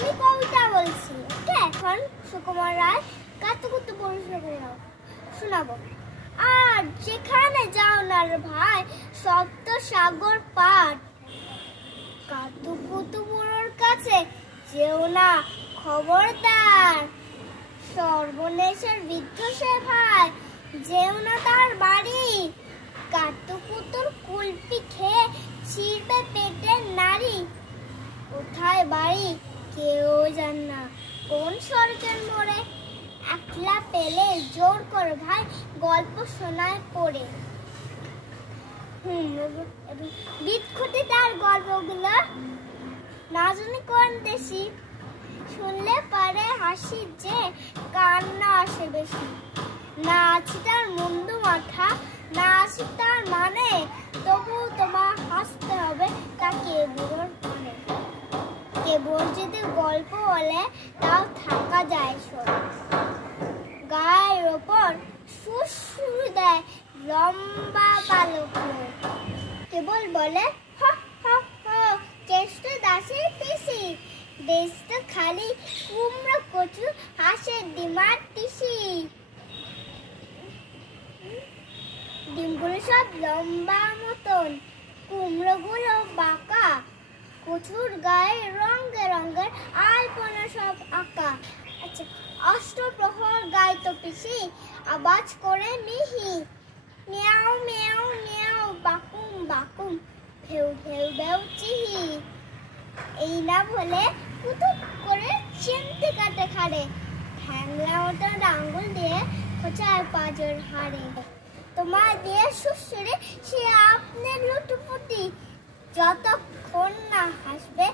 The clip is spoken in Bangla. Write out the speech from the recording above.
আমি কবিতা বলছি। ওকে, এখন সুকুমার রায় কাতুকুতু বর্ষা শোনাবো। আর যেখানে যাও না রে ভাই সপ্ত সাগর পার, কাতুকুতু বুড়োর কাছে যেও না খবরদার। সর্বনেশের বৃদ্ধ সে ভাই যেও না তার বাড়ি, কাতুকুতুর কুলপি খেয়ে ছিঁড়বে পেটের নারী। কোথায় বাড়ি কেউ জান না, কোন স্বর্গের মোড়ে, একলা পেলে জোর করে ভাই গল্প শোনায় পড়ে। বিদঘুটে তার গল্পগুলো না জানি কোন দেশি, শুনলে পারে হাসি যে কান্না আসে বেশি। না আছে তার মুন্ডু মাথা, না আছে তার মানে, তবু তোমার হাসতে হবে তাকে বুড়োর মনে। কেবল যদি গল্প বলে তাও থাকা যায় সব, গায়ের ওপর সুর দেয় লম্বা কালো ফুল। কেবল বলে হ হ হ, চেষ্টা দাসের পিসি, দেশটা খালি কুমড়ো কচু হাঁসের ডিমার টিসি। ডিমগুলো সব লম্বা মতন, কুমড়োগুলো বাঁকা, কচুর গায়ে রঙে রঙের আলপনা সব আঁকা। আচ্ছা, অষ্টপ্রহর গাইতো পিসি আওয়াজ করে মিহি, মিয়াও মিয়াও মিয়াও বাকুম বাকুম ভেউ ভেউ ভেউ চিহি। এই না বলে কুতুক করে চিমটি কাটে খাড়ে, ঠ্যাংলা মতো আঙ্গুল দিয়ে খোঁচায় পাঁজর হাড়ে। তোমার দিয়ে শ্বশুরে সে আপনার লুটুপুটি, যতক্ষণ না হাসবে